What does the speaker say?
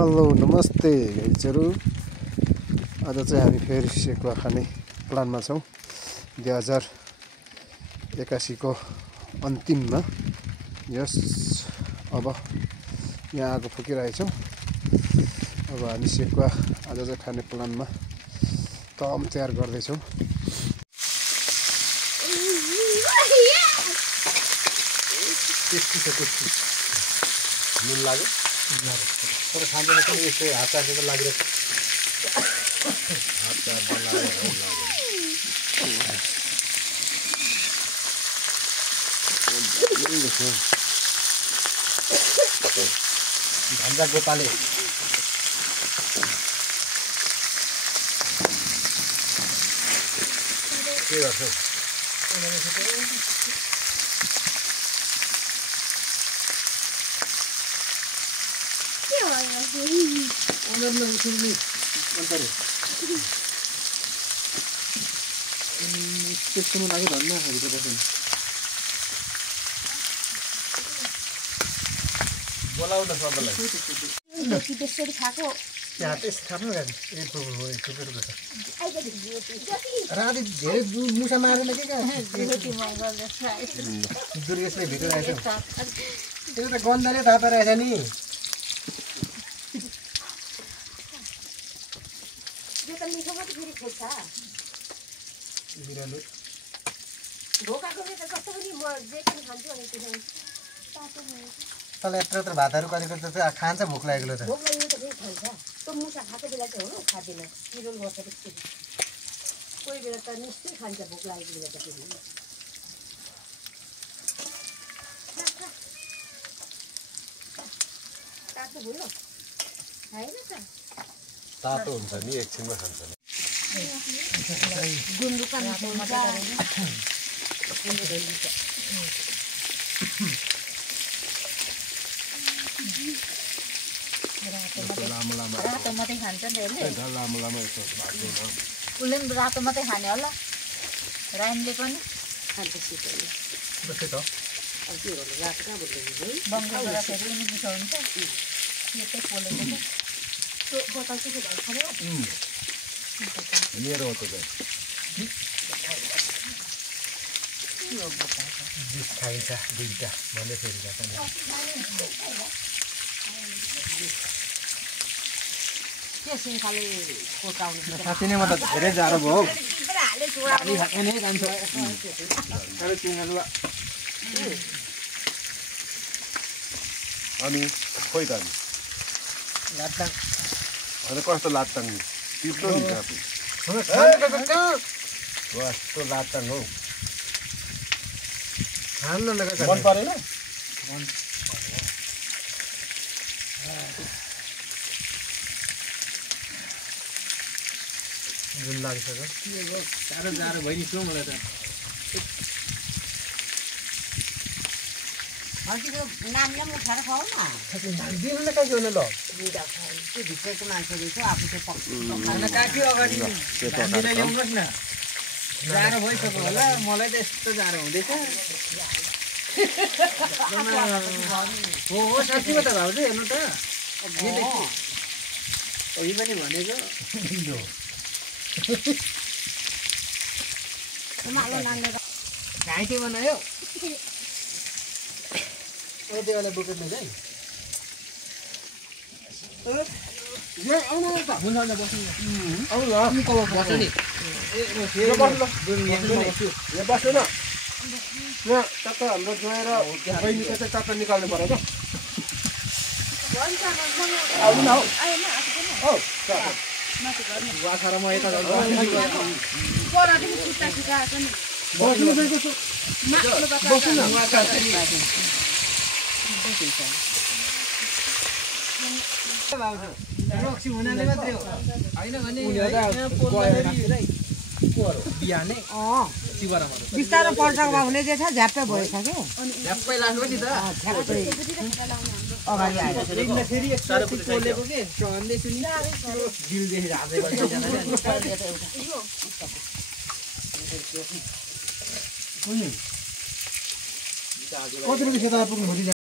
Hello नमस्ते गाइजहरु। आज चाहिँ हामी फेरि सेकुवा खाने प्लानमा छौं। 2081 को अन्तिममा यस अब यहाँ आगो फुकिरहेछौं। अब हामी सेकुवा आज चाहिँ खाने प्लानमा तम तयार गर्दै छौं। टेस्टी नुन लाग्यो तर खाँदैन पनि यस्तो हात चाटेको लागिरहेको हात चाट्दा लाग्यो भन्जा गोपाले के गर्छौ त्यसकोमा लाग्यो धन्न खाएको बस्नु बोलाउ न सबैलाई त्यसरी खाको यहाँ त्यस खानु गाडी राति धेरै मुसा मारेन के दुर्गेशले भिडिरहेछ त्यो त गन्धले थाहा पाइरहेछ नि। तल यत्रो भातहरू कतिको त खान्छ भोक लागेको त त्यो मुसा खाएको बेला चाहिँ हो खाँदैन पिरोल गर्छ त्यसरी कोही बेला त निश्चय खान्छ भोक लागेको बेला त तातो भयो खाएन त तातो हुन्छ नि एकछिनमा खान्छ नि गुन्द्रुक लामो लामो रातो मात्रै खान्छ नि यसले लामो लामो यसो भाग्दैन उसले पनि रातो मात्रै खाने होला राइनले पनि खान्छ सिटोले बस्यो त अब के गर्नु रातो कहाँ बोल्नु है बङ्गालबाट फेरि पनि मिठो हुन्छ यो चाहिँ पोलेको त्यो बोतल चाहिँ के भयो खाने लिएर हो त जुस खाइन्छ दुईटा भन्दै फेरि के सिङ्खाले कोटाउनु साँच्चै नै म त धेरै जाडो भयो नै जान्छ अनि खोइ त अनि लात्ताङ अनि कस्तो लात्ताङ टिप्लो नि कस्तो लात्ताङ हौ खान मन परेन जुन लागिसक्यो साह्रो जाडो भइदिन्छ मलाई त नानीलाई पनि उठाएर खुवाउ न दिनु न कहाँ ल त्यो भित्रको मान्छेले चाहिँ आफू चाहिँ काट्यो अगाडि ल्याउनुहोस् न जाडो भइसक्यो होला मलाई त यस्तो जाडो हुँदैछ हो साँच्चीमा त भाउ चाहिँ हेर्नु त यही पनि भनेको घाइते बनायो त्यसलाई बोकेर लैजाइ बस्नु न टक्क हाम्रो गएर बहिनीको चाहिँ टक्क निकाल्नु पर्यो क्या आउनु न हौ म यता रक्सी हुनाले मात्रै हो होइन भने बिहानै बिस्तारो पल्टाको भए हुने चाहिँ झ्याप्पै भएछ कि झ्याप्पै लाग्यो नि त अगाडि आएर फेरि एकचोटि पोलेको के भन्दैछु नि दिलदेखि झाँदै कति रुपियाँ खेताला पुग्नु खोजिन्छ